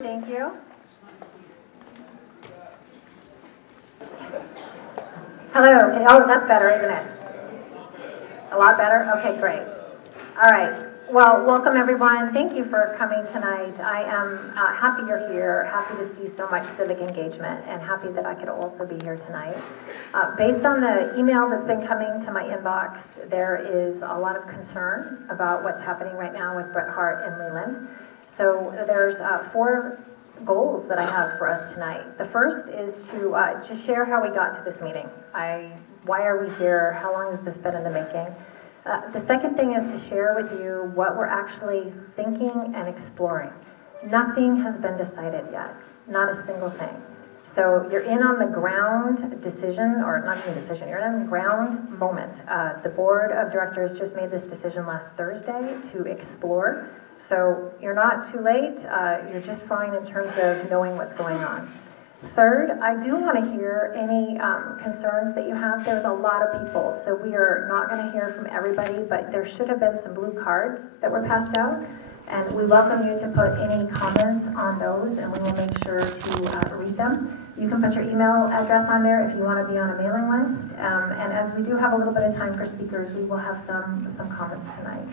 Thank you. Hello. Oh, that's better, isn't it? A lot better? Okay, great. All right. Well, welcome everyone. Thank you for coming tonight. I am happy you're here, happy to see so much civic engagement, and happy that I could also be here tonight. Based on the email that's been coming to my inbox, there is a lot of concern about what's happening right now with Bret Harte and Leland. So there's four goals that I have for us tonight. The first is to share how we got to this meeting. Why are we here? How long has this been in the making? The second thing is to share with you what we're actually thinking and exploring. Nothing has been decided yet, not a single thing. So you're in on the ground decision, or not even decision, you're in the ground moment. The board of directors just made this decision last Thursday to explore. So you're not too late, you're just fine in terms of knowing what's going on. Third, I do want to hear any concerns that you have. There's a lot of people, so we are not going to hear from everybody, but there should have been some blue cards that were passed out, and we welcome you to put any comments on those, and we will make sure to read them. You can put your email address on there if you want to be on a mailing list, and as we do have a little bit of time for speakers, we will have some comments tonight.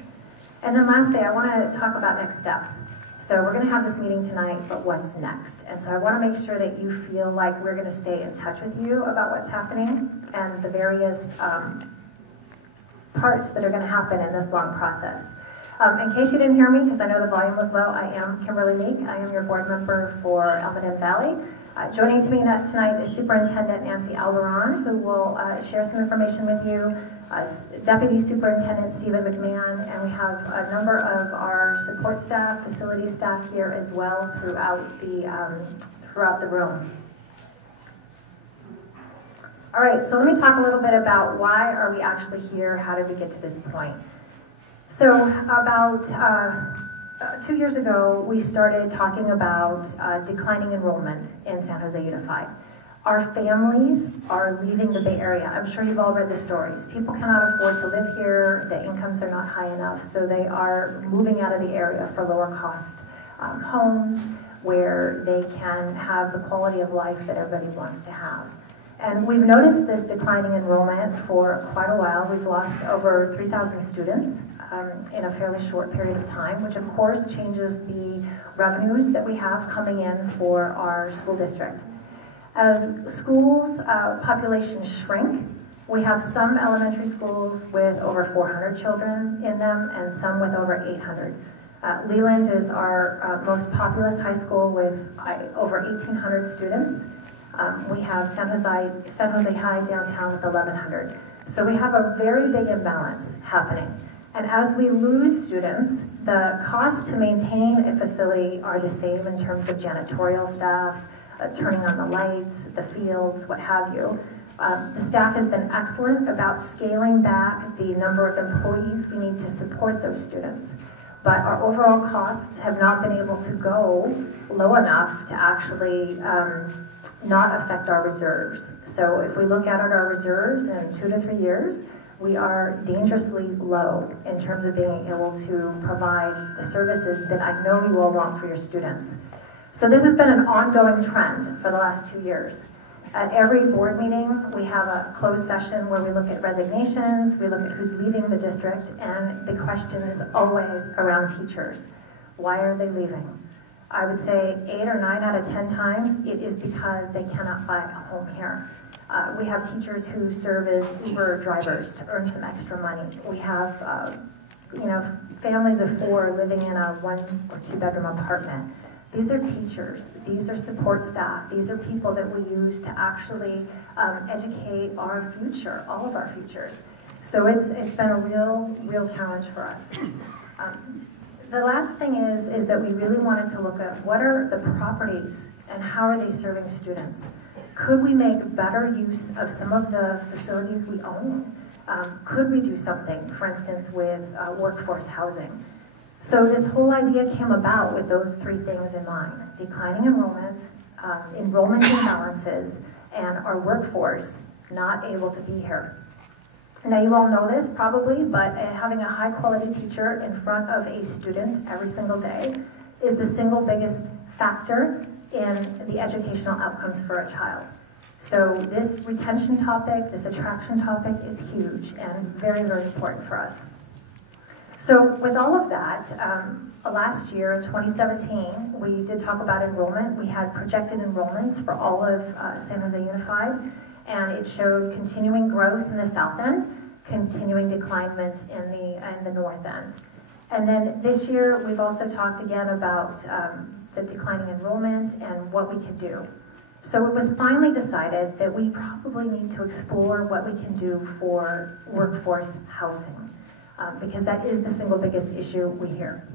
And then lastly, I want to talk about next steps. So we're going to have this meeting tonight, but what's next? And so I want to make sure that you feel like we're going to stay in touch with you about what's happening and the various parts that are going to happen in this long process. In case you didn't hear me, because I know the volume was low, I am Kimberly Meek. I am your board member for Elmwood Valley. Joining me tonight is Superintendent Nancy Albaron, who will share some information with you. Deputy Superintendent Stephen McMahon, and we have a number of our support staff, facility staff here as well throughout the room. All right, so let me talk a little bit about why are we actually here, how did we get to this point. So about 2 years ago, we started talking about declining enrollment in San Jose Unified. Our families are leaving the Bay Area. I'm sure you've all read the stories. People cannot afford to live here, the incomes are not high enough, so they are moving out of the area for lower cost homes where they can have the quality of life that everybody wants to have. And we've noticed this declining enrollment for quite a while. We've lost over 3,000 students in a fairly short period of time, which of course changes the revenues that we have coming in for our school district. As schools' populations shrink, we have some elementary schools with over 400 children in them and some with over 800. Leland is our most populous high school with over 1,800 students. We have San Jose High downtown with 1,100. So we have a very big imbalance happening. And as we lose students, the costs to maintain a facility are the same in terms of janitorial staff, turning on the lights, the fields, what have you. The staff has been excellent about scaling back the number of employees we need to support those students. But our overall costs have not been able to go low enough to actually not affect our reserves. So if we look at our reserves in 2 to 3 years, we are dangerously low in terms of being able to provide the services that I know you all want for your students. So this has been an ongoing trend for the last 2 years. At every board meeting, we have a closed session where we look at resignations, we look at who's leaving the district, and the question is always around teachers. Why are they leaving? I would say 8 or 9 out of 10 times, it is because they cannot find a home here. We have teachers who serve as Uber drivers to earn some extra money. We have families of 4 living in a 1 or 2 bedroom apartment. These are teachers, these are support staff, these are people that we use to actually educate our future, all of our futures. So it's been a real challenge for us. The last thing is that we really wanted to look at what are the properties and how are they serving students. Could we make better use of some of the facilities we own? Could we do something, for instance, with workforce housing? So this whole idea came about with those 3 things in mind: declining enrollment, enrollment imbalances, and our workforce not able to be here. Now you all know this probably, but having a high quality teacher in front of a student every single day is the single biggest factor in the educational outcomes for a child. So this retention topic, this attraction topic is huge and very, very important for us. So with all of that, last year in 2017, we did talk about enrollment. We had projected enrollments for all of San Jose Unified, and it showed continuing growth in the south end, continuing declinement in the north end. And then this year, we've also talked again about the declining enrollment and what we can do. So it was finally decided that we probably need to explore what we can do for workforce housing, because that is the single biggest issue we hear.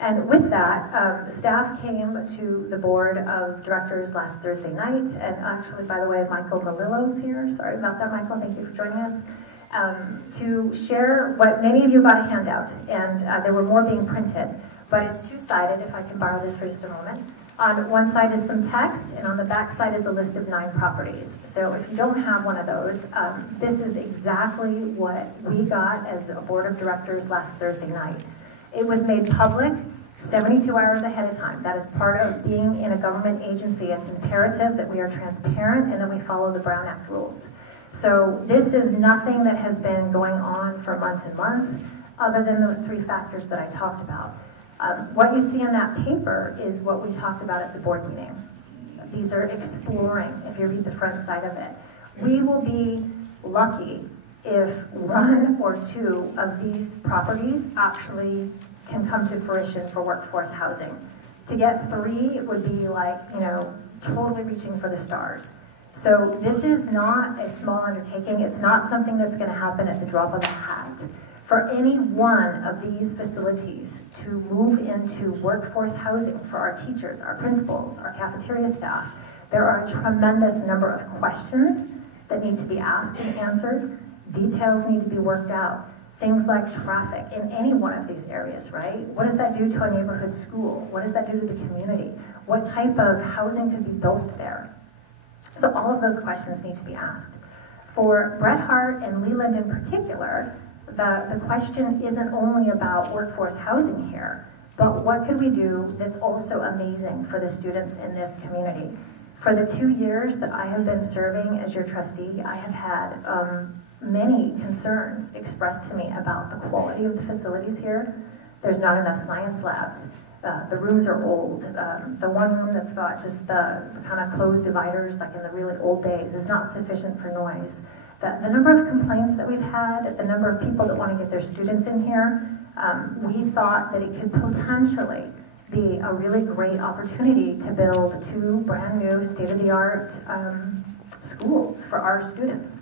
And with that, staff came to the board of directors last Thursday night, and actually, by the way, Michael Melillo's here. Sorry about that, Michael. Thank you for joining us. To share what many of you got a handout, and there were more being printed, but it's two-sided, if I can borrow this for just a moment. On one side is some text, and on the back side is a list of 9 properties. So if you don't have one of those, this is exactly what we got as a board of directors last Thursday night. It was made public 72 hours ahead of time. That is part of being in a government agency. It's imperative that we are transparent and that we follow the Brown Act rules. So this is nothing that has been going on for months and months, other than those 3 factors that I talked about. What you see in that paper is what we talked about at the board meeting. These are exploring, if you read the front side of it. We will be lucky if 1 or 2 of these properties actually can come to fruition for workforce housing. To get 3 would be like, totally reaching for the stars. So this is not a small undertaking. It's not something that's going to happen at the drop of a hat. For any one of these facilities to move into workforce housing for our teachers, our principals, our cafeteria staff, there are a tremendous number of questions that need to be asked and answered. Details need to be worked out. Things like traffic in any one of these areas, right? What does that do to a neighborhood school? What does that do to the community? What type of housing could be built there? So all of those questions need to be asked. For Bret Harte and Leland in particular, the question isn't only about workforce housing here, but what could we do that's also amazing for the students in this community? For the 2 years that I have been serving as your trustee, I have had many concerns expressed to me about the quality of the facilities here. There's not enough science labs. The rooms are old. The one room that's got just the kind of closed dividers, like in the really old days, is not sufficient for noise. The number of complaints that we've had, the number of people that want to get their students in here, we thought that it could potentially be a really great opportunity to build 2 brand new state-of-the-art schools for our students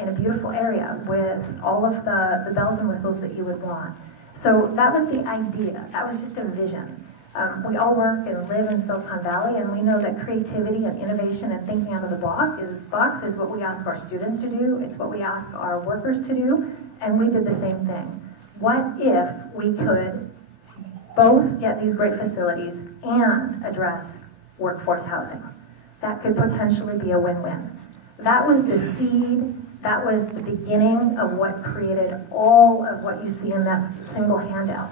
in a beautiful area with all of the bells and whistles that you would want. So that was the idea. That was just a vision. We all work and live in Silicon Valley, and we know that creativity and innovation and thinking out of the box is what we ask our students to do. It's what we ask our workers to do, and we did the same thing. What if we could both get these great facilities and address workforce housing? That could potentially be a win-win. That was the seed. That was the beginning of what created all of what you see in this single handout.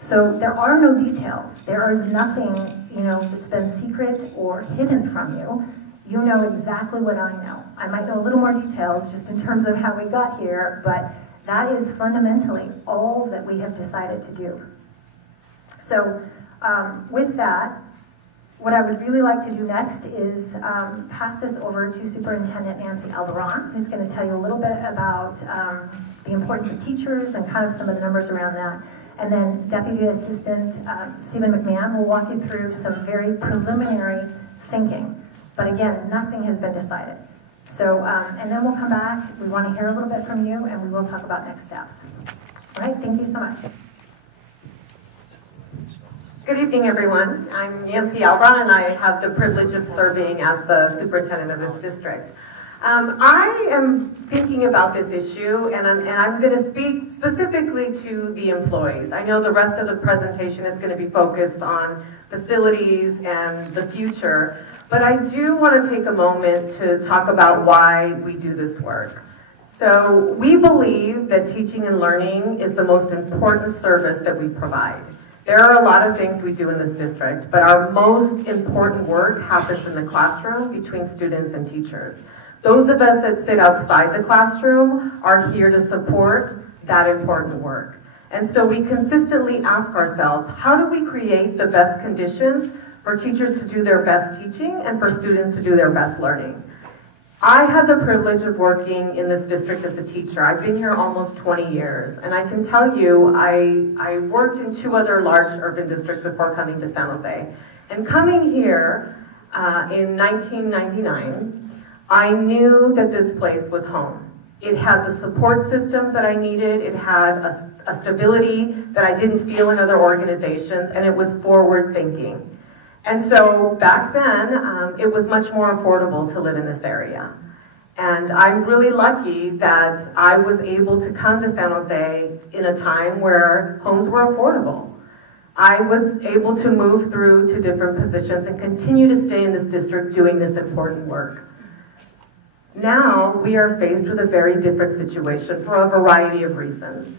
So there are no details. There is nothing, that's been secret or hidden from you. You know exactly what I know. I might know a little more details just in terms of how we got here, but that is fundamentally all that we have decided to do. So with that, what I would really like to do next is pass this over to Superintendent Nancy Albaran, who's going to tell you a little bit about the importance of teachers and kind of some of the numbers around that. And then Deputy Assistant Stephen McMahon will walk you through some very preliminary thinking. But again, nothing has been decided. So, and then we'll come back. We want to hear a little bit from you, and we will talk about next steps. All right, thank you so much. Good evening, everyone. I'm Nancy Albaran, and I have the privilege of serving as the superintendent of this district. I am thinking about this issue, and I'm going to speak specifically to the employees. I know the rest of the presentation is going to be focused on facilities and the future, but I do want to take a moment to talk about why we do this work. So we believe that teaching and learning is the most important service that we provide. There are a lot of things we do in this district, but our most important work happens in the classroom between students and teachers. Those of us that sit outside the classroom are here to support that important work. And so we consistently ask ourselves, how do we create the best conditions for teachers to do their best teaching and for students to do their best learning? I had the privilege of working in this district as a teacher. I've been here almost 20 years, and I can tell you I worked in 2 other large urban districts before coming to San Jose. And coming here in 1999, I knew that this place was home. It had the support systems that I needed, it had a stability that I didn't feel in other organizations, and it was forward thinking. And so back then, it was much more affordable to live in this area. And I'm really lucky that I was able to come to San Jose in a time where homes were affordable. I was able to move through to different positions and continue to stay in this district doing this important work. Now, we are faced with a very different situation for a variety of reasons.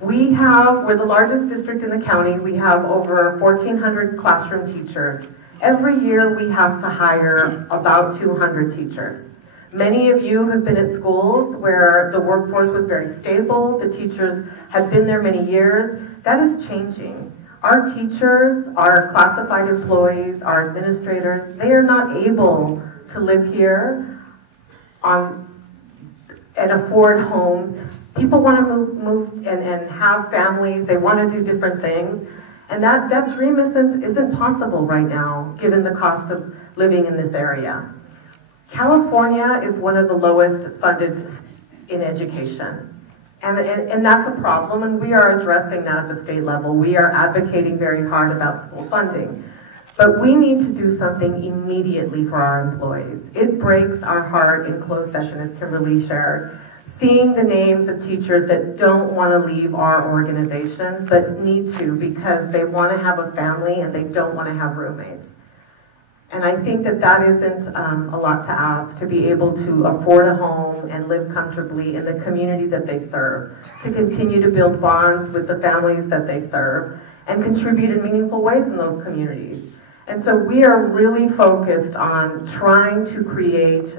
We're the largest district in the county. We have over 1,400 classroom teachers. Every year we have to hire about 200 teachers. Many of you have been at schools where the workforce was very stable, the teachers had been there many years. That is changing. Our teachers, our classified employees, our administrators, they are not able to live here and afford homes. People want to move and have families. They want to do different things. And that dream isn't possible right now, given the cost of living in this area. California is one of the lowest funded in education. And that's a problem, and we are addressing that at the state level. We are advocating very hard about school funding. But we need to do something immediately for our employees. It breaks our heart in closed session, as Kimberly shared, seeing the names of teachers that don't want to leave our organization, but need to because they want to have a family and they don't want to have roommates. And I think that isn't a lot to ask, to be able to afford a home and live comfortably in the community that they serve, to continue to build bonds with the families that they serve, and contribute in meaningful ways in those communities. And so we are really focused on trying to create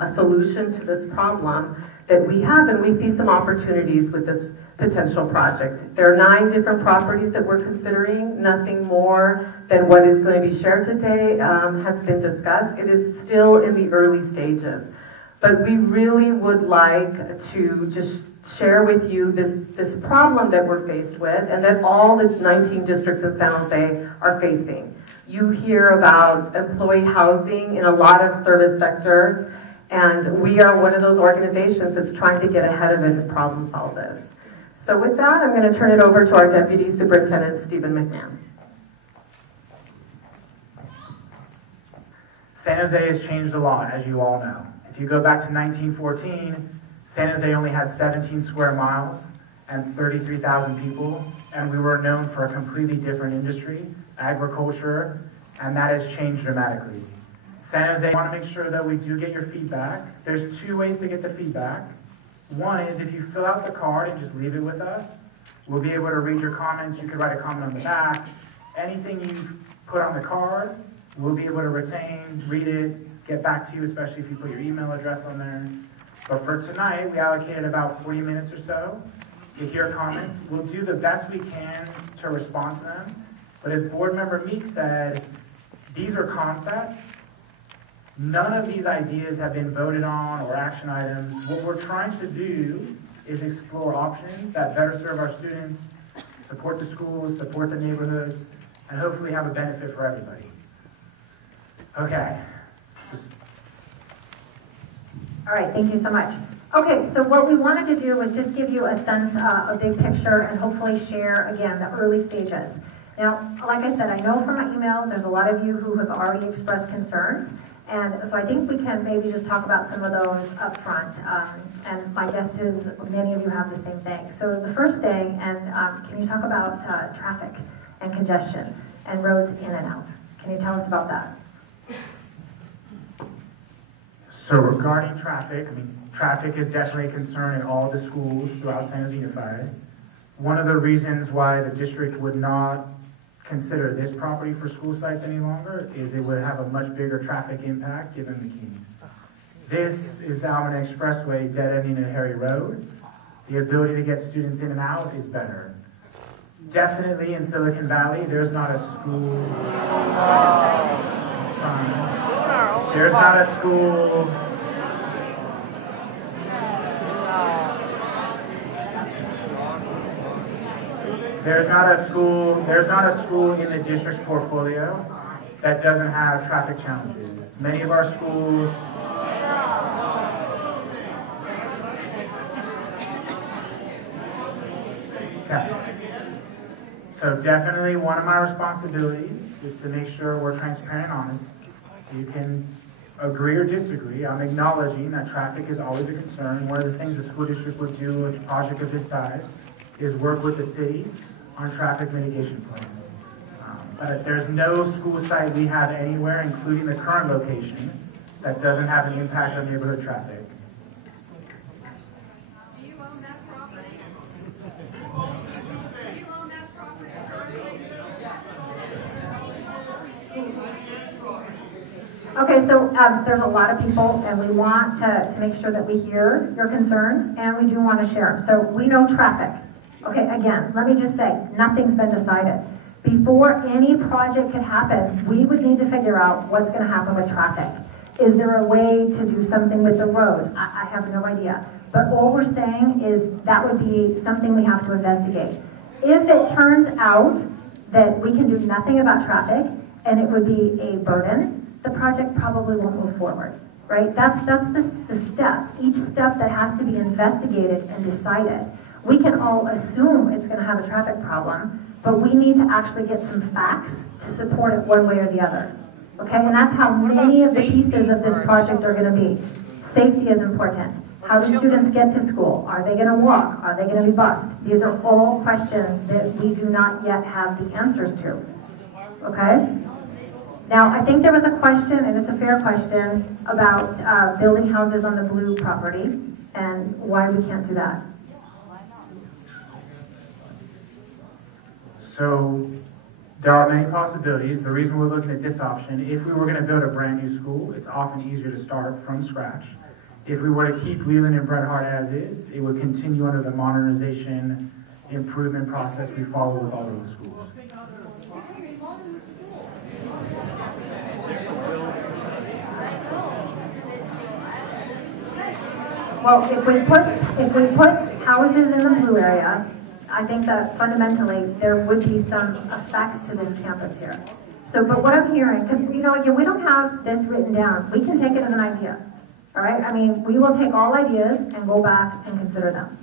a solution to this problem that we have, and we see some opportunities with this potential project. There are 9 different properties that we're considering. Nothing more than what is going to be shared today has been discussed. It is still in the early stages. But we really would like to just share with you this problem that we're faced with and that all the 19 districts in San Jose are facing. You hear about employee housing in a lot of service sectors, and we are one of those organizations that's trying to get ahead of it and problem solve this. So with that, I'm going to turn it over to our Deputy Superintendent, Stephen McMahon. San Jose has changed a lot, as you all know. If you go back to 1914, San Jose only had 17 square miles and 33,000 people, and we were known for a completely different industry, agriculture, and that has changed dramatically. San Jose, I want to make sure that we do get your feedback. There's 2 ways to get the feedback. One is if you fill out the card and just leave it with us, we'll be able to read your comments. You could write a comment on the back. Anything you put on the card, we'll be able to retain, read it, get back to you, especially if you put your email address on there. But for tonight, we allocated about 40 minutes or so to hear comments. We'll do the best we can to respond to them. But as Board Member Meek said, these are concepts. None of these ideas have been voted on or action items. What we're trying to do is explore options that better serve our students, support the schools, support the neighborhoods, and hopefully have a benefit for everybody. Okay. All right, thank you so much. Okay, so what we wanted to do was just give you a sense, a big picture, and hopefully share, again, the early stages. Now, like I said, I know from my email, there's a lot of you who have already expressed concerns, and so I think we can maybe just talk about some of those up front. And my guess is many of you have the same thing. So the first thing, and can you talk about traffic and congestion and roads in and out? Can you tell us about that? So regarding traffic, traffic is definitely a concern in all the schools throughout San Jose Unified. One of the reasons why the district would not consider this property for school sites any longer is it would have a much bigger traffic impact given the Keene. This is Almond Expressway dead ending at Harry Road. The ability to get students in and out is better. Definitely in Silicon Valley, there's not a school. There's not a school. There's not a school in the district's portfolio that doesn't have traffic challenges. Many of our schools. Okay. So definitely one of my responsibilities is to make sure we're transparent and honest. You can agree or disagree. I'm acknowledging that traffic is always a concern. One of the things the school district would do with a project of this size is work with the city on traffic mitigation plans. But there's no school site we have anywhere, including the current location, that doesn't have an impact on neighborhood traffic. Do you own that property? Do you own that property currently? Okay, so there's a lot of people, and we want to make sure that we hear your concerns, and we do want to share. So we know traffic. Okay, again, let me just say, nothing's been decided. Before any project could happen, we would need to figure out what's going to happen with traffic. Is there a way to do something with the road? I have no idea. But all we're saying is that would be something we have to investigate. If it turns out that we can do nothing about traffic and it would be a burden, the project probably won't move forward, right? That's the steps. Each step that has to be investigated and decided. We can all assume it's going to have a traffic problem, but we need to actually get some facts to support it one way or the other. Okay, and that's how many of the pieces of this project are going to be. Safety is important. How do students get to school? Are they going to walk? Are they going to be bused? These are all questions that we do not yet have the answers to. Okay? Now, I think there was a question, and it's a fair question, about building houses on the blue property and why we can't do that. So there are many possibilities. The reason we're looking at this option, if we were going to build a brand new school, it's often easier to start from scratch. If we were to keep Leland and Bret Harte as is, it would continue under the modernization improvement process we follow with all of the schools. Well, if we put houses in the blue area, I think that fundamentally there would be some effects to this campus here. So, but what I'm hearing, because again, we don't have this written down. We can take it as an idea. All right. I mean, we will take all ideas and go back and consider them.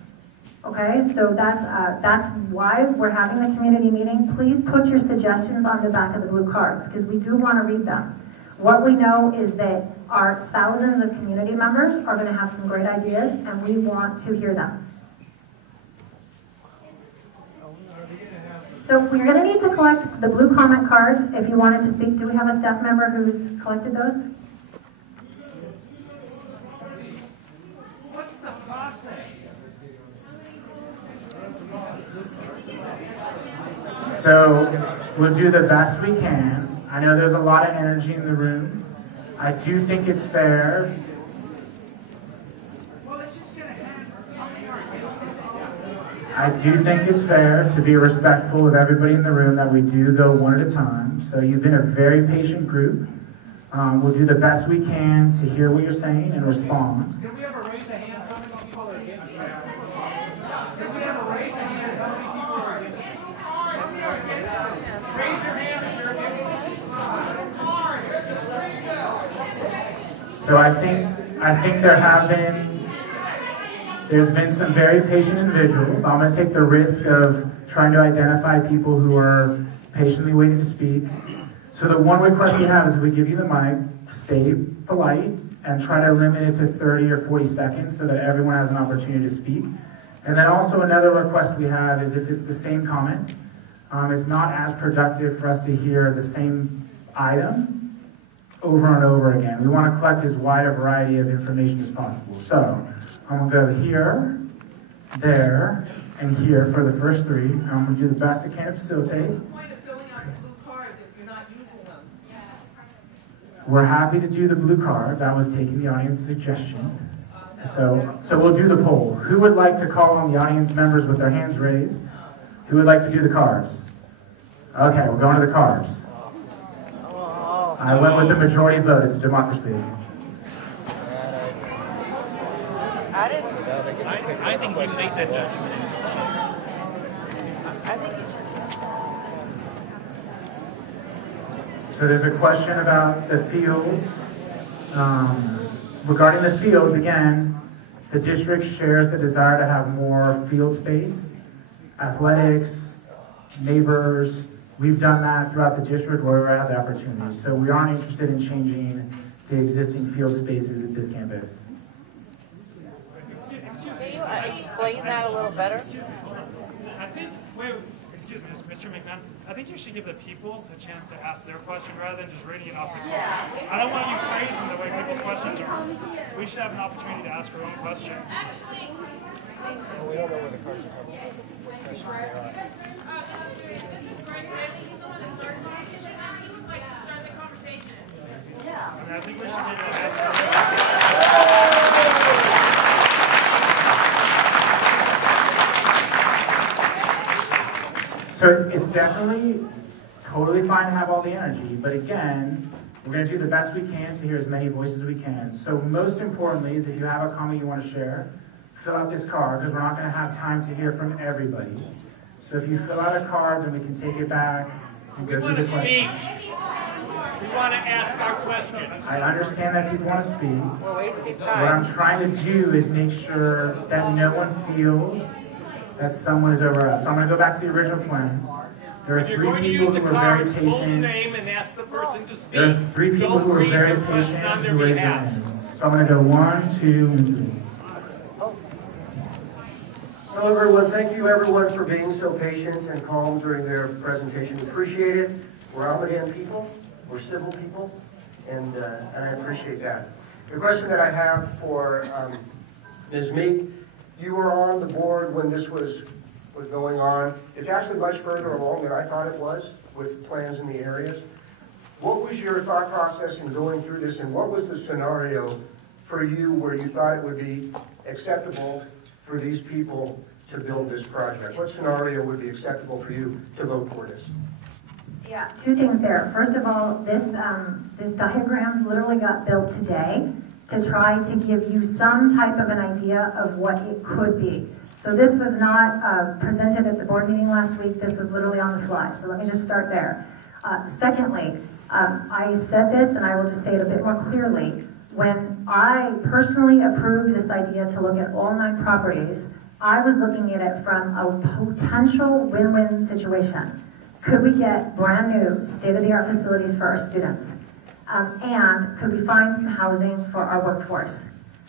Okay. So that's why we're having the community meeting. Please put your suggestions on the back of the blue cards because we do want to read them. What we know is that our thousands of community members are going to have some great ideas, and we want to hear them. So we're going to need to collect the blue comment cards if you wanted to speak. Do we have a staff member who's collected those? What's the process? So we'll do the best we can. I know there's a lot of energy in the room. I do think it's fair. I do think it's fair to be respectful of everybody in the room that we do go one at a time. So you've been a very patient group. We'll do the best we can to hear what you're saying and respond. Can we have a raise of hands? How many people are against that? Can we have a raise of hands? How many people are against it? Raise your hand if you're against it. So I think there's been some very patient individuals. I'm going to take the risk of trying to identify people who are patiently waiting to speak. So the one request we have is we give you the mic, stay polite, and try to limit it to 30 or 40 seconds so that everyone has an opportunity to speak. And then also another request we have is if it's the same comment, it's not as productive for us to hear the same item over and over again. We want to collect as wide a variety of information as possible. So I'm going to go here, there, and here for the first three. I'm going to do the best I can to facilitate. What's the point of filling out We're happy to do the blue card. That was taking the audience suggestion. So we'll do the poll. Who would like to call on the audience members with their hands raised? Who would like to do the cards? Okay, we're going to the cards. I went with the majority vote. It's a democracy. I think you made that judgment himself. So there's a question about the fields. Regarding the fields, again, the district shares the desire to have more field space, athletics, neighbors. We've done that throughout the district where we have the opportunity. So we aren't interested in changing the existing field spaces at this campus. Can you explain that a little better? I think, excuse me, Mr. McMahon, I think you should give the people a chance to ask their question rather than just reading it off the card. I don't want you phrasing the way people's questions are. We should have an opportunity to ask our own question. Well, we don't know where the cards are coming from. This is great. I think he's the one that started the competition. He would like to start the conversation. Yeah. And I think we should maybe ask our own. So it's definitely totally fine to have all the energy, but again, we're going to do the best we can to hear as many voices as we can. So most importantly is if you have a comment you want to share, fill out this card because we're not going to have time to hear from everybody. So if you fill out a card, then we can take it back and go through the questions. We want to ask our question. I understand that people want to speak. We're wasting What I'm time. trying to do is make sure that no one feels that someone is over us. So I'm going to go back to the original plan. There are If you're three going to people use the who were very cards, pull the patient. name and ask the person to speak. There are three people Don't who were read very their question patient on their who raised their behalf. hands. So I'm going to go 1, 2, and 3. Hello everyone, thank you everyone for being so patient and calm during their presentation. We appreciate it. We're Almaden people, we're civil people, and I appreciate that. The question that I have for Ms. Meek, you were on the board when this was going on. It's actually much further along than I thought it was with plans in the areas. What was your thought process in going through this, and what was the scenario for you where you thought it would be acceptable for these people to build this project? What scenario would be acceptable for you to vote for this? Yeah, two things there. First of all, this diagram literally got built today to try to give you some type of an idea of what it could be. So this was not presented at the board meeting last week. This was literally on the fly. So let me just start there. Secondly, I said this, and I will just say it a bit more clearly. When I personally approved this idea to look at all 9 properties, I was looking at it from a potential win-win situation. Could we get brand new state-of-the-art facilities for our students? And could we find some housing for our workforce?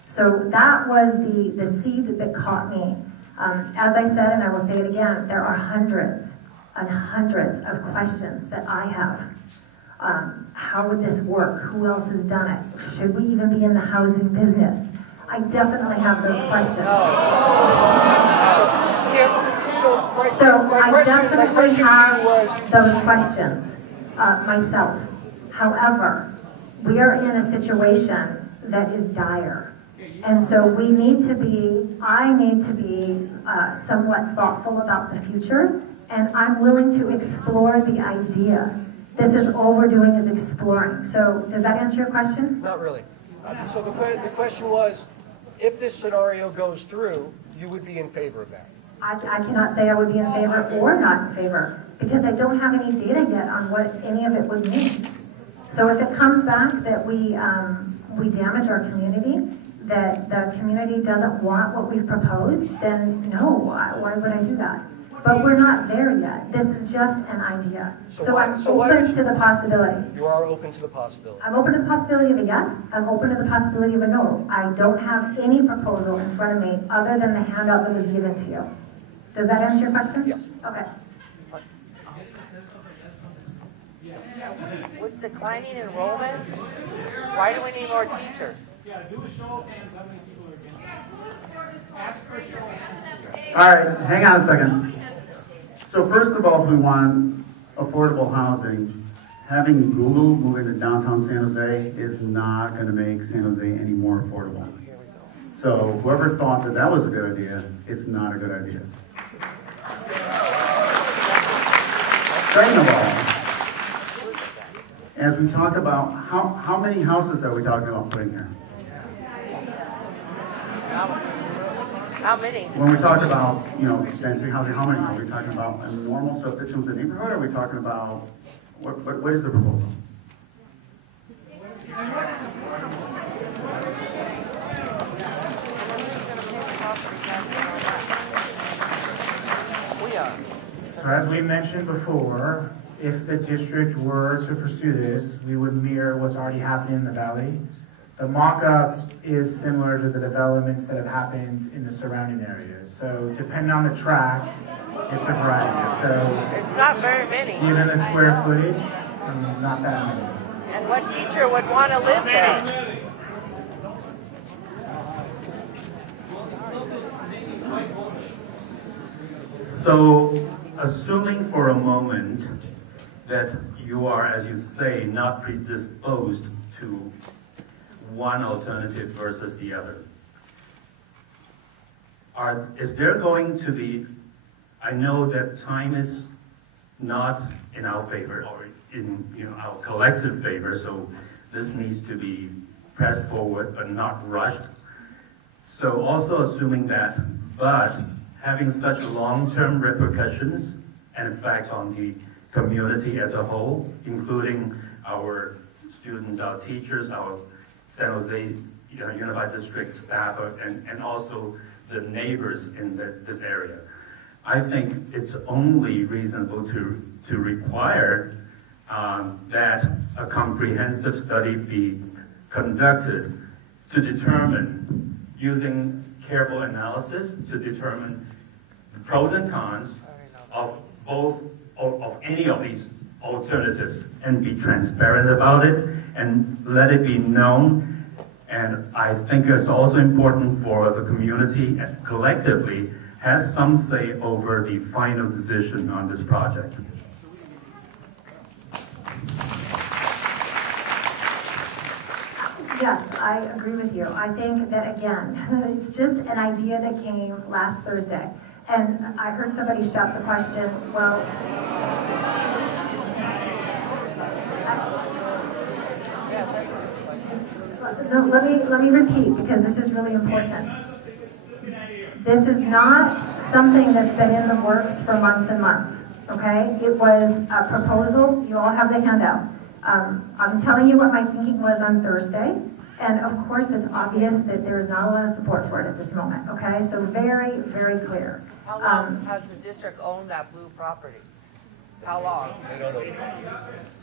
So that was the seed that caught me. As I said, and I will say it again, there are hundreds and hundreds of questions that I have. How would this work? Who else has done it? Should we even be in the housing business? I definitely have those questions. So I definitely have those questions myself. However, we are in a situation that is dire. And so we need to be, I need to be somewhat thoughtful about the future, and I'm willing to explore the idea. This is all we're doing is exploring. So does that answer your question? Not really. So the question was, if this scenario goes through, you would be in favor of that? I cannot say I would be in favor or not in favor, because I don't have any data yet on what any of it would mean. So if it comes back that we damage our community, that the community doesn't want what we've proposed, then no, why would I do that? But we're not there yet. This is just an idea. So I'm open to the possibility. You are open to the possibility. I'm open to the possibility of a yes. I'm open to the possibility of a no. I don't have any proposal in front of me other than the handout that was given to you. Does that answer your question? Yes. Okay. With declining enrollment, why do we need more teachers? Yeah, do a show of hands, how many people are against it? Ask for a show of hands. All right, hang on a second. So first of all, we want affordable housing, having Google move into downtown San Jose is not going to make San Jose any more affordable. So whoever thought that that was a good idea, it's not a good idea. Second of all, as we talk about, how many houses are we talking about putting here? How many? When we talk about, expensive housing, how many are we talking about? A normal sufficient the neighborhood, or are we talking about, what is the proposal? So as we mentioned before, if the district were to pursue this, we would mirror what's already happening in the valley. The mock-up is similar to the developments that have happened in the surrounding areas. So depending on the track, it's a variety. So it's not very many. Given the square footage, not that many. And what teacher would want to live there? So, assuming for a moment that you are, as you say, not predisposed to one alternative versus the other, is there going to be, I know that time is not in our favor or in our collective favor, so this needs to be pressed forward but not rushed. So also assuming that, but having such long-term repercussions and effect on the community as a whole, including our students, our teachers, our San Jose Unified District staff, and also the neighbors in this area. I think it's only reasonable to require that a comprehensive study be conducted to determine, using careful analysis, to determine the pros and cons of any of these alternatives, and be transparent about it and let it be known. And I think it's also important for the community collectively has some say over the final decision on this project. Yes, I agree with you. I think that, again, it's just an idea that came last Thursday. And I heard somebody shout the question, well, no, let me repeat, because this is really important. This is not something that's been in the works for months and months, okay? It was a proposal. You all have the handout. I'm telling you what my thinking was on Thursday, and of course it's obvious that there's not a lot of support for it at this moment, okay? So very, very clear. How long has the district owned that blue property? How long?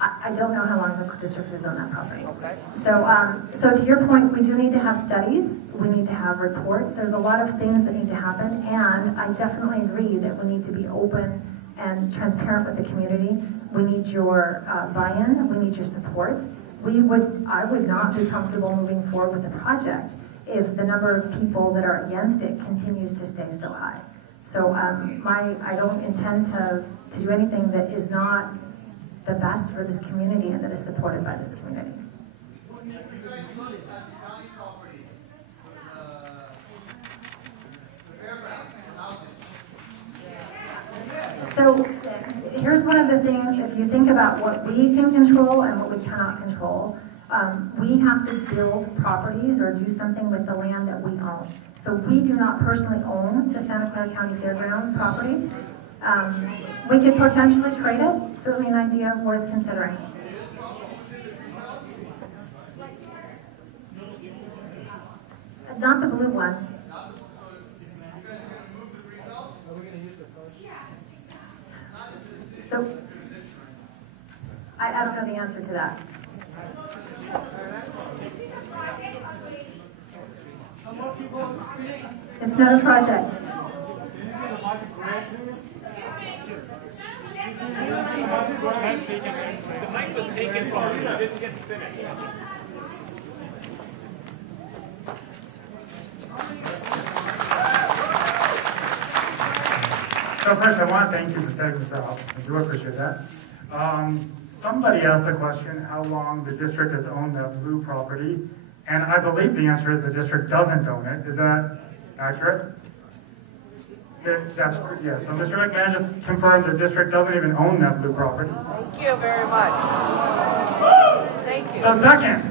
I don't know how long the district has owned that property. Okay. So to your point, we do need to have studies. We need to have reports. There's a lot of things that need to happen, and I definitely agree that we need to be open and transparent with the community. We need your buy-in. We need your support. I would not be comfortable moving forward with the project if the number of people that are against it continues to stay so high. So I don't intend to do anything that is not the best for this community and that is supported by this community. So here's one of the things, if you think about what we can control and what we cannot control, we have to build properties or do something with the land that we own. So we do not personally own the Santa Clara County Fairgrounds properties. We could potentially trade it, certainly an idea worth considering. Not the blue one. So, I don't know the answer to that. It's not a project. The mic was taken from you. I didn't get to finish. So first, I want to thank you for setting this up. I do appreciate that. Somebody asked the question, how long the district has owned that blue property, and I believe the answer is the district doesn't own it. Is that accurate? That's yes. So Mr. McMahon just confirmed the district doesn't even own that blue property. Thank you very much. Thank you. So second,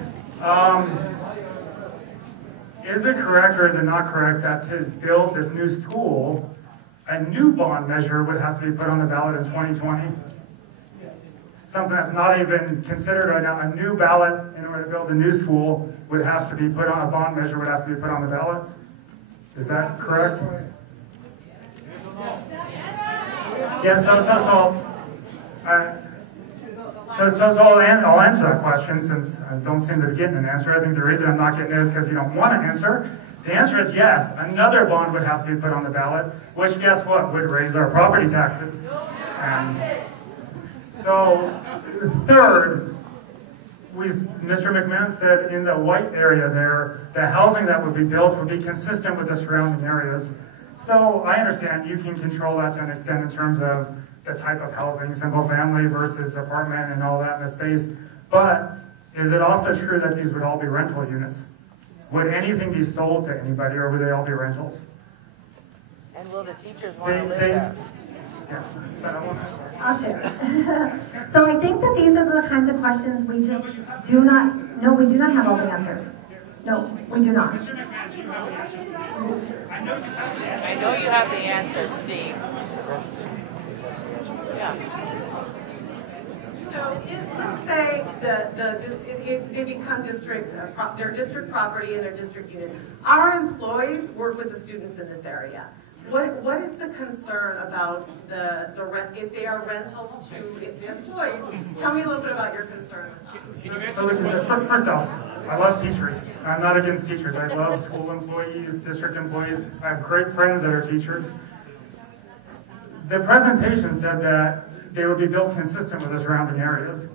is it correct or is it not correct that to build this new school, a new bond measure would have to be put on the ballot in 2020? Something that's not even considered right now, a new ballot in order to build a new school would have to be put on, a bond measure would have to be put on the ballot? Is that correct? Yeah, so I'll answer that question since I don't seem to be getting an answer. I think the reason I'm not getting it is because you don't want an answer. The answer is yes, another bond would have to be put on the ballot, which guess what, would raise our property taxes. So, third, Mr. McMahon said in the white area there, the housing that would be built would be consistent with the surrounding areas. So I understand you can control that to an extent in terms of the type of housing, single family versus apartment and all that in the space. But is it also true that these would all be rental units? Would anything be sold to anybody or would they all be rentals? And will the teachers want to live there? I'll share. So I think that these are the kinds of questions we just do not, no, we do not have all the answers. No, we do not. I know you have the answers, Steve. Yeah. So let's say they become district, their district property and their district unit. Our employees work with the students in this area. What is the concern about the rent, if they are rentals to the employees? Tell me a little bit about your concern. So first off, I love teachers. I'm not against teachers. I love school employees, district employees. I have great friends that are teachers. The presentation said that they would be built consistent with the surrounding areas,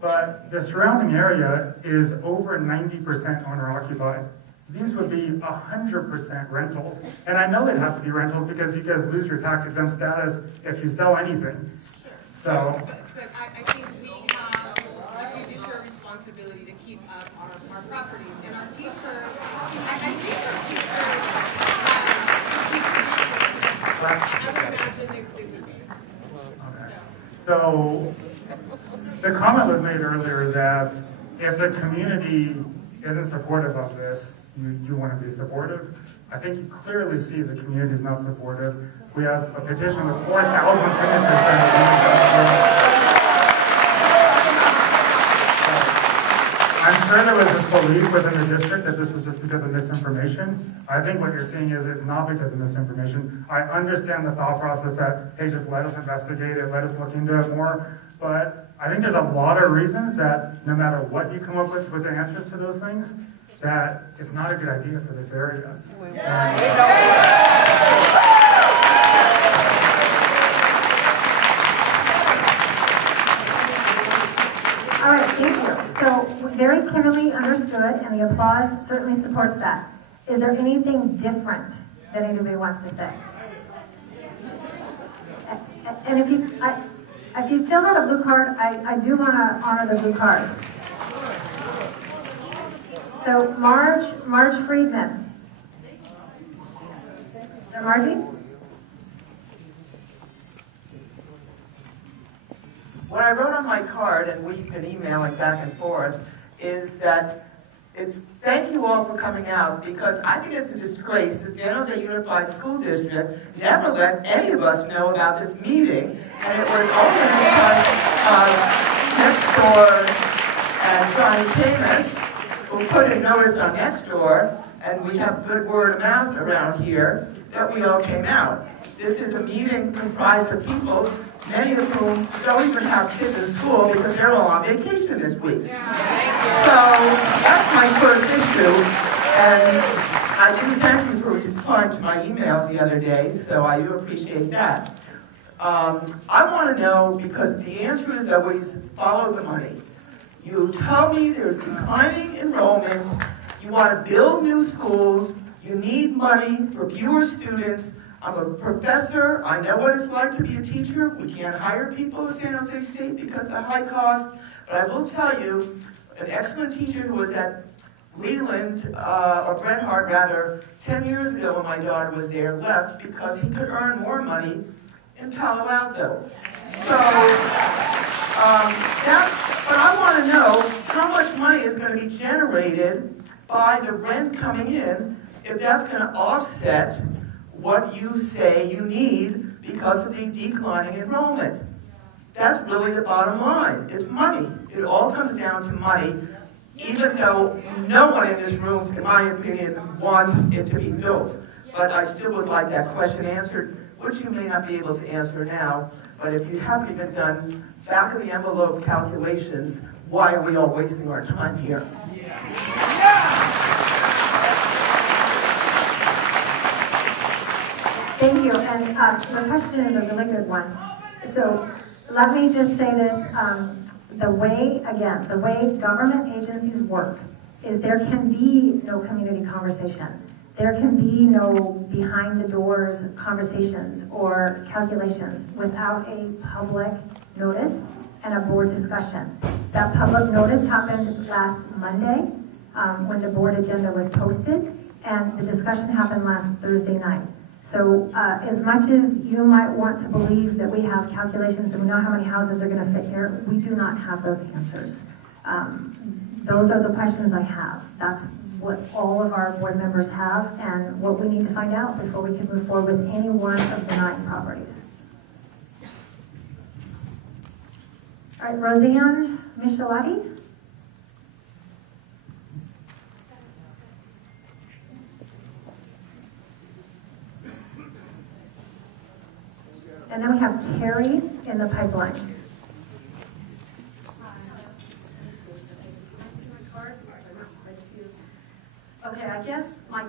but the surrounding area is over 90% owner occupied. These would be 100% rentals. And I know they'd have to be rentals because you guys lose your tax exempt status if you sell anything. So. But I think we have a fiduciary responsibility to keep up our properties. And our teachers, I think our teachers, I would imagine they would be. Okay. So the comment was made earlier that if the community isn't supportive of this, you want to be supportive. I think you clearly see the community is not supportive. We have a petition with 4,000 signatures. I'm sure there was this belief within the district that this was just because of misinformation. I think what you're seeing is it's not because of misinformation. I understand the thought process that, hey, just let us investigate it, let us look into it more. But I think there's a lot of reasons that no matter what you come up with the answers to those things, that it's not a good idea for this area. All right, thank you. So very clearly understood, and the applause certainly supports that. Is there anything different that anybody wants to say? And if you filled out a blue card, I do want to honor the blue cards. So Marge Friedman. Is that Margie? What I wrote on my card, and we've been emailing back and forth, is that thank you all for coming out, because I think it's a disgrace that San Jose Unified School District never let any of us know about this meeting, and it was only because Nextdoor and Johnny Kamen, who put a notice on Nextdoor, and we have good word of mouth around here, that we all came out. This is a meeting comprised of people, many of whom don't even have kids in school because they're all on vacation this week. So that's my first issue, and I do thank you for replying to my emails the other day, so I do appreciate that. I want to know, because the answer is always follow the money. You tell me there's declining enrollment, you want to build new schools, you need money for fewer students. I'm a professor. I know what it's like to be a teacher. We can't hire people at San Jose State because of the high cost. But I will tell you, an excellent teacher who was at Leland, or Bret Harte rather, 10 years ago when my daughter was there, left because he could earn more money in Palo Alto. So, but I want to know how much money is going to be generated by the rent coming in if that's going to offset what you say you need because of the declining enrollment. That's really the bottom line. It's money. It all comes down to money, even though no one in this room, in my opinion, wants it to be built. But I still would like that question answered, which you may not be able to answer now. But if you haven't even done back of the envelope calculations, why are we all wasting our time here? Thank you, and the question is a really good one. So let me just say this, the way government agencies work is there can be no community conversation. There can be no behind the doors conversations or calculations without a public notice and a board discussion. That public notice happened last Monday when the board agenda was posted, and the discussion happened last Thursday night. So as much as you might want to believe that we have calculations and we know how many houses are going to fit here, we do not have those answers. Those are the questions I have. That's what all of our board members have and what we need to find out before we can move forward with any one of the 9 properties. All right, Roseanne Michelati. And then we have Terry in the pipeline. Okay, I guess my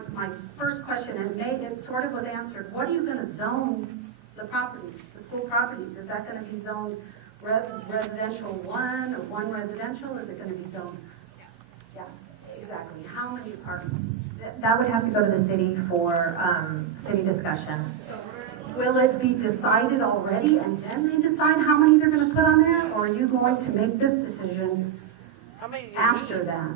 first question, and it sort of was answered, what are you going to zone the property, the school properties? Is that going to be zoned residential 1 or 1 residential? Is it going to be zoned? Yeah, exactly. How many apartments? That would have to go to the city for city discussion. So will it be decided already and then they decide how many they're going to put on there? Or are you going to make this decision after that?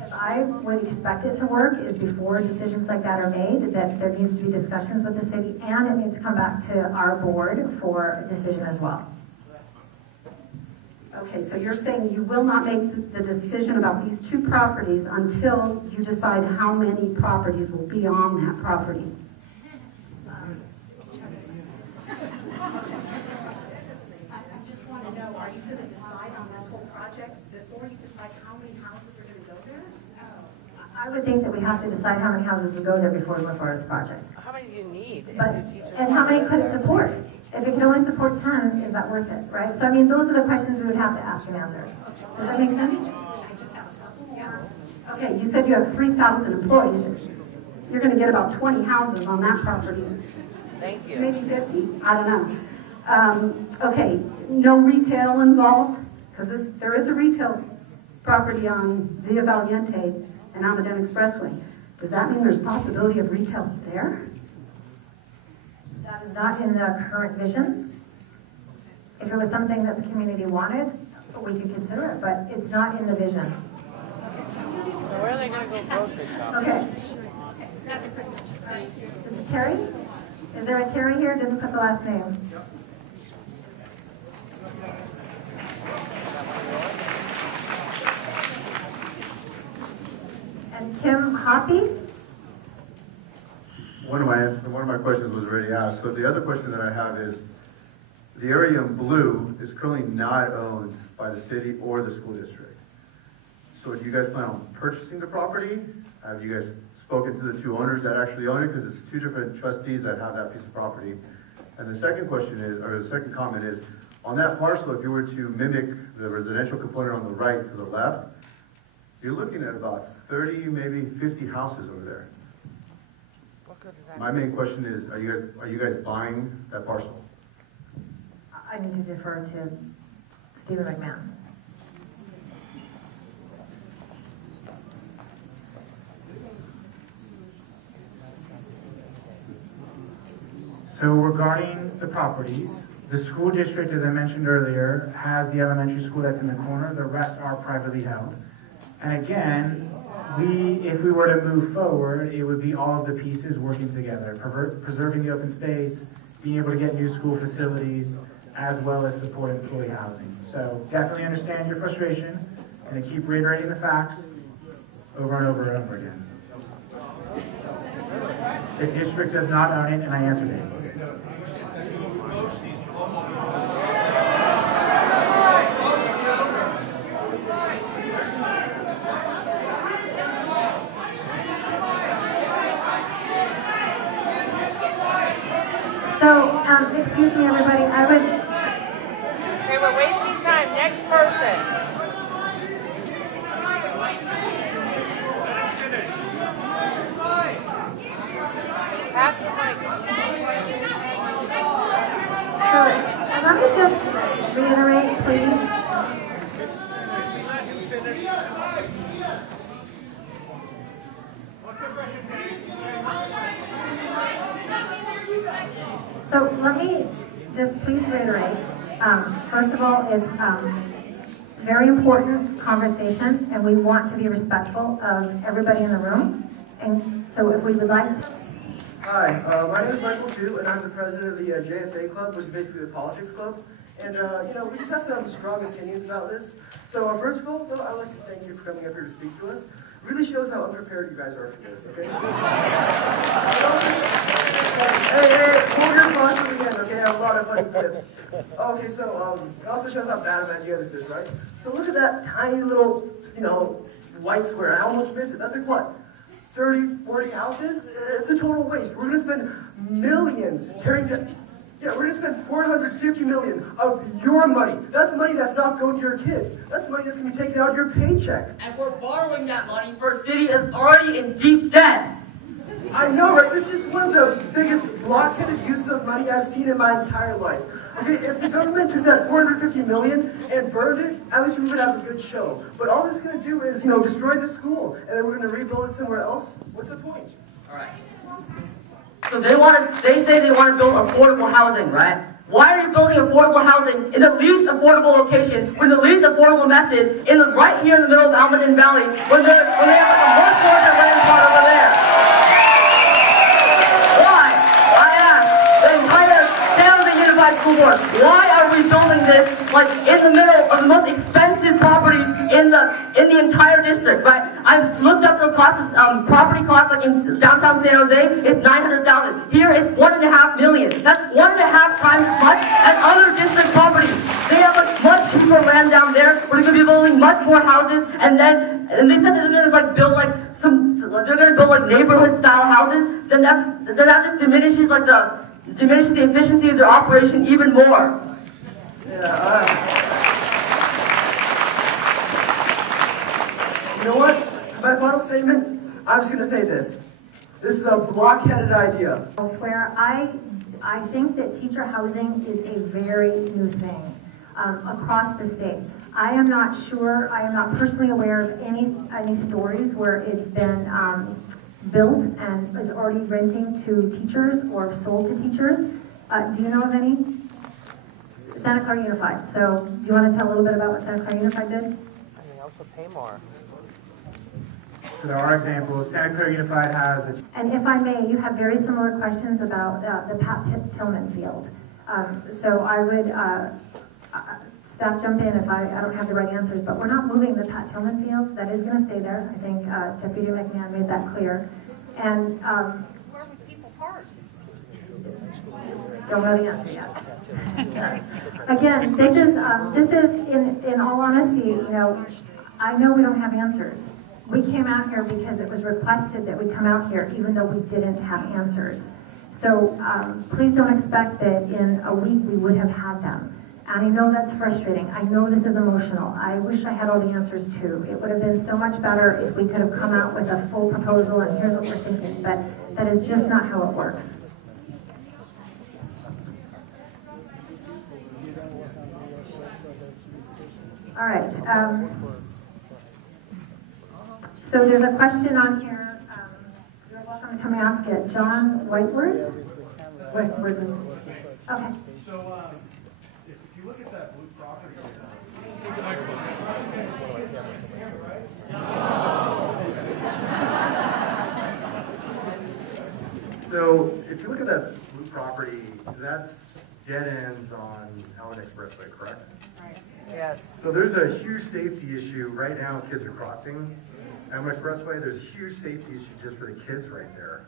As I would expect it to work is before decisions like that are made, that there needs to be discussions with the city and it needs to come back to our board for a decision as well. Okay, so you're saying you will not make the decision about these 2 properties until you decide how many properties will be on that property? I just want to know, are you going to decide on this whole project before you decide how many houses are going to go there? I would think that we have to decide how many houses will go there before we move forward with the project. How many do you need? And how many could it support? If it can only support 10, is that worth it, right? So I mean, those are the questions we would have to ask and answer. Does that make sense? Okay, you said you have 3,000 employees. You're going to get about 20 houses on that property. Thank you. Maybe 50, I don't know. Okay, no retail involved? Because there is a retail property on Villa Valiente and Amador Expressway. Does that mean there's possibility of retail there? That is not in the current vision. If it was something that the community wanted, we could consider it, but it's not in the vision. Where are they going to go grocery shopping? Okay. Is it Terry? Is there a Terry here? Doesn't put the last name. And Kim Hoppy? One of my questions was already asked. So the other question that I have is, the area in blue is currently not owned by the city or the school district. So do you guys plan on purchasing the property? Have you guys spoken to the 2 owners that actually own it? Because it's 2 different trustees that have that piece of property. And the second question is, or the second comment is, on that parcel, if you were to mimic the residential component on the right to the left, you're looking at about 30, maybe 50 houses over there. What good is that? My main question is, are you guys buying that parcel? I need to defer to Stephen McMahon. So regarding the properties, the school district, as I mentioned earlier, has the elementary school that's in the corner. The rest are privately held. And again, if we were to move forward, it would be all of the pieces working together, preserving the open space, being able to get new school facilities, as well as support employee housing. So definitely understand your frustration, and to keep reiterating the facts over and over and over again. The district does not own it, and I answered it. So, excuse me, everybody, I would... Okay, we're wasting time. Next person. Pass the mic. So, let me just reiterate, please. So let me just please reiterate. First of all, it's very important conversation, and we want to be respectful of everybody in the room. And so if we would like to... Hi, my name is Michael Chu, and I'm the president of the JSA Club, which is basically the politics club. And, we just have some strong opinions about this. So, first of all, though, I'd like to thank you for coming up here to speak to us. It really shows how unprepared you guys are for this, okay? Hey, hold your thoughts to the end, okay? I have a lot of funny clips. Okay, so, it also shows how bad of an idea this is, right? So look at that tiny little, white square. I almost missed it. That's like what? 30, 40 houses? It's a total waste. We're going to spend millions tearing down. Yeah, we're going to spend $450 million of your money. That's money that's not going to your kids. That's money that's going to be taken out of your paycheck. And we're borrowing that money for a city that's already in deep debt. I know, right? This is one of the biggest blockheaded uses of money I've seen in my entire life. Okay, if the government took that $450 million and burned it, at least we would have a good show. But all it's going to do is, destroy the school, and then we're going to rebuild it somewhere else. What's the point? All right. So they say they want to build affordable housing, right? Why are you building affordable housing in the least affordable locations with the least affordable method right here in the middle of Almaden Valley when they have like a much larger land plot over there? Why? I ask the entire San Jose Unified School Board, why are we building this like in the middle of the most expensive properties in the entire district, right? I've looked up the cost of property costs like in downtown San Jose, it's $900,000. Here it's $1.5 million. That's 1.5 times as much as other district properties. They have a much cheaper land down there. We're going to be building much more houses, and they said that they're going to build neighborhood style houses. Then that just diminishes the efficiency of their operation even more. Yeah. You know what? My final statement, I'm just going to say this. This is a blockheaded idea. Elsewhere, I think that teacher housing is a very new thing across the state. I am not personally aware of any stories where it's been built and is already renting to teachers or sold to teachers. Do you know of any? Santa Clara Unified. So do you want to tell a little bit about what Santa Clara Unified did? And they also pay more. So there are examples. Santa Clara Unified has a... And if I may, you have very similar questions about the Pat Tillman field. So I would, staff jump in if I don't have the right answers, but we're not moving the Pat Tillman field. That is going to stay there. I think Deputy McMahon made that clear. And where would people park? Don't know the answer yet. Again, this is in all honesty, I know we don't have answers. We came out here because it was requested that we come out here even though we didn't have answers. So please don't expect that in a week we would have had them. And I know that's frustrating. I know this is emotional. I wish I had all the answers too. It would have been so much better if we could have come out with a full proposal and here's what we're thinking, but that is just not how it works. All right. So there's a question on here. You're welcome to come ask it. John Whiteward? Okay. So, if you look at that blue property, so if you look at that blue property, that's dead ends on Allen Expressway, correct? Right. Yes. So there's a huge safety issue right now. Kids are crossing Allen Expressway. There's a huge safety issue just for the kids right there.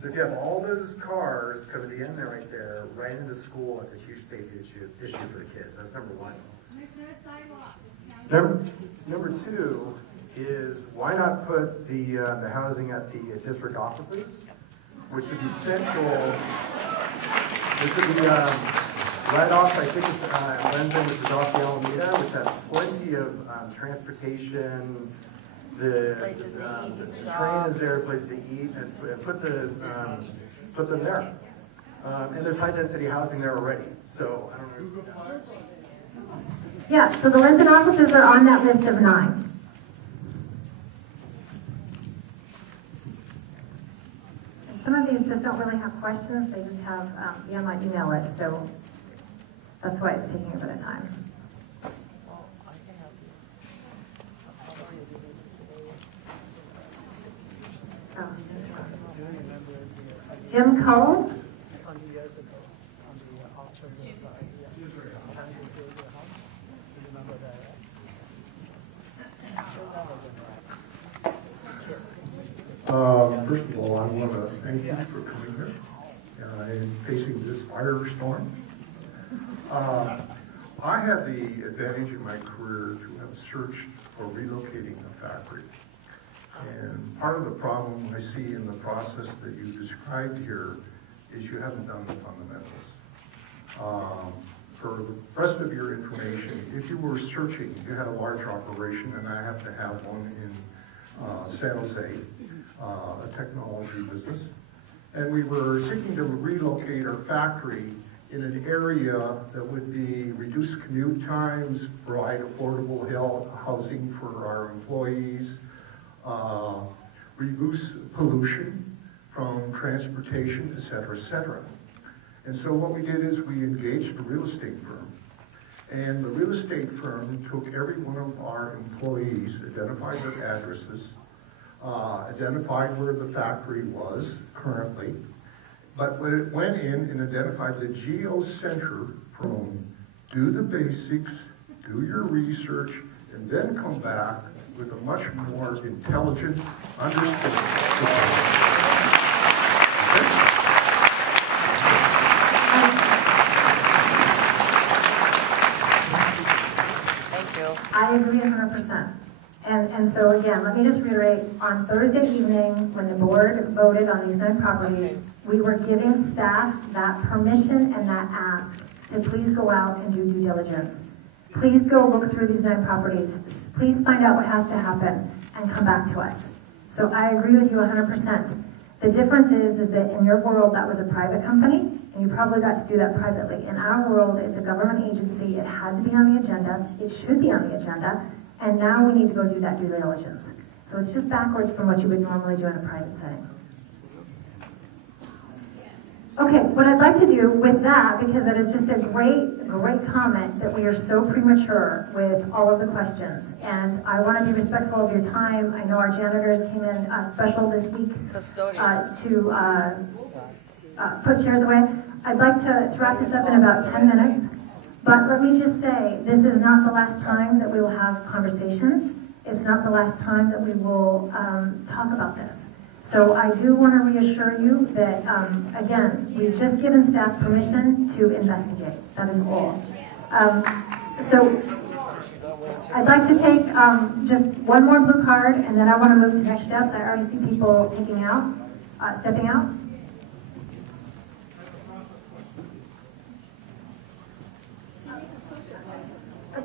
So if you have all those cars coming to the end there right there, right into school, it's a huge safety issue for the kids. That's number one. There's no sidewalks. Number two is why not put the housing at the district offices, which would be central. This would be right off, I think it's Lenzing, which is off the Alameda, which has plenty of transportation. The train is there, place to eat, and put them there. And there's high density housing there already. So I don't know. Yeah, so the Leland offices are on that list of 9. And some of these just don't really have questions, they just have be on my email list, so that's why it's taking a bit of time. Jim Cole? First of all, I want to thank you for coming here and facing this firestorm. I had the advantage in my career to have searched for relocating a factory. And part of the problem I see in the process that you described here is you haven't done the fundamentals. For the rest of your information, if you were searching, you had a large operation, and I have to have one in San Jose, a technology business, and we were seeking to relocate our factory in an area that would be reduce commute times, provide affordable housing for our employees, reduce pollution from transportation, et cetera, et cetera. And so what we did is we engaged a real estate firm. And the real estate firm took every one of our employees, identified their addresses, identified where the factory was currently, but when it went in and identified the geo-center from do the basics, do your research, and then come back with a much more intelligent understanding. I agree 100%. And so again, let me just reiterate, on Thursday evening, when the board voted on these 9 properties, we were giving staff that permission and that ask to please go out and do due diligence. Please go look through these 9 properties. Please find out what has to happen and come back to us. So I agree with you 100%. The difference is that in your world, that was a private company, and you probably got to do that privately. In our world, it's a government agency. It had to be on the agenda. It should be on the agenda. And now we need to go do that due diligence. So it's just backwards from what you would normally do in a private setting. Okay, what I'd like to do with that, because that is just a great comment that we are so premature with all of the questions. And I want to be respectful of your time. I know our janitors came in special this week to put chairs away. I'd like to wrap this up in about 10 minutes. But let me just say, this is not the last time that we will have conversations. It's not the last time that we will talk about this. So I do want to reassure you that, again, we've just given staff permission to investigate. That is all. So I'd like to take just one more blue card, and then I want to move to next steps. I already see people stepping out.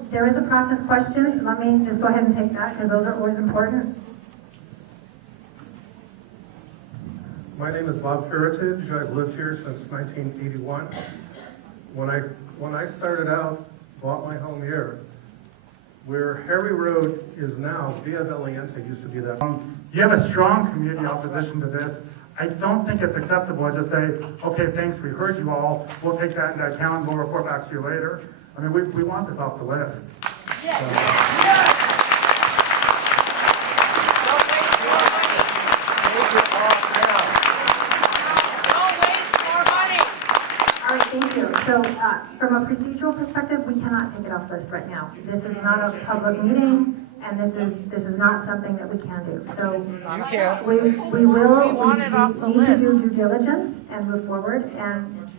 There is a process question. Let me just go ahead and take that, because those are always important. My name is Bob Feritage. I've lived here since 1981. When I started out, bought my home here, where Harry Road is now, Via Valiente used to be that. You have a strong community opposition to this. I don't think it's acceptable to just say, okay, thanks, we heard you all, we'll take that into account, and we'll report back to you later. I mean, we want this off the list. All right, thank you. So from a procedural perspective, we cannot take it off the list right now. This is not a public meeting, and this is not something that we can do. So You can. we want it off the need list. to do due diligence and move forward. And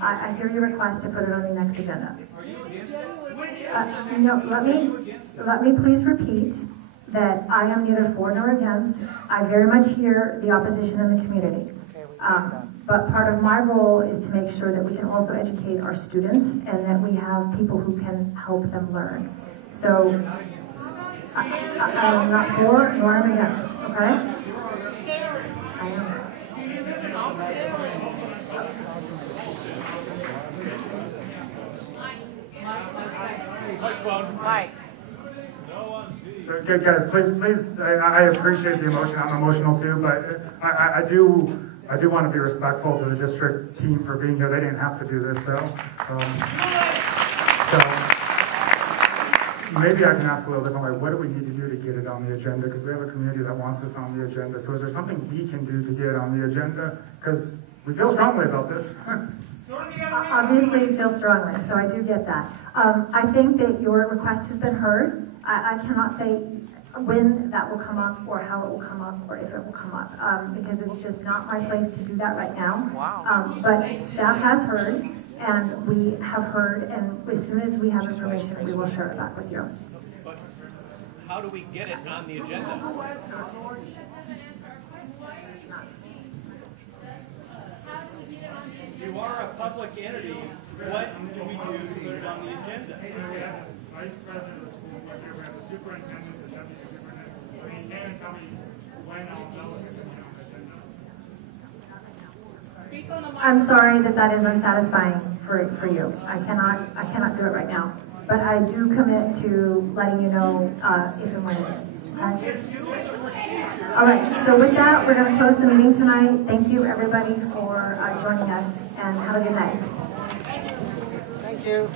I hear your request to put it on the next agenda. No, let me please repeat that I am neither for nor against. I very much hear the opposition in the community. But part of my role is to make sure that we can also educate our students and that we have people who can help them learn. So I am not for nor am against, okay? Mike. So, okay, guys, please, I appreciate the emotion. I'm emotional too, but I do want to be respectful to the district team for being here. They didn't have to do this, though. So maybe I can ask a little differently. What do we need to do to get it on the agenda? Because we have a community that wants this on the agenda. So is there something we can do to get it on the agenda? Because we feel strongly about this. Obviously, you feel strongly, so I do get that. I think that your request has been heard. I cannot say when that will come up or how it will come up or if it will come up because it's just not my place to do that right now. Wow. But staff has heard and we have heard, and as soon as we have information, we will share it back with you. But how do we get it on the agenda? You are a public entity. What do we do to put it on the agenda? We have the vice president of the school board here. We have the superintendent, the deputy superintendent. I mean, you can't tell me when I'll know if it's going to be on the agenda. I'm sorry that is unsatisfying for you. I cannot do it right now. But I do commit to letting you know if and when it is. Okay? All right, so with that, we're going to close the meeting tonight. Thank you, everybody, for joining us, and have a good night. Thank you.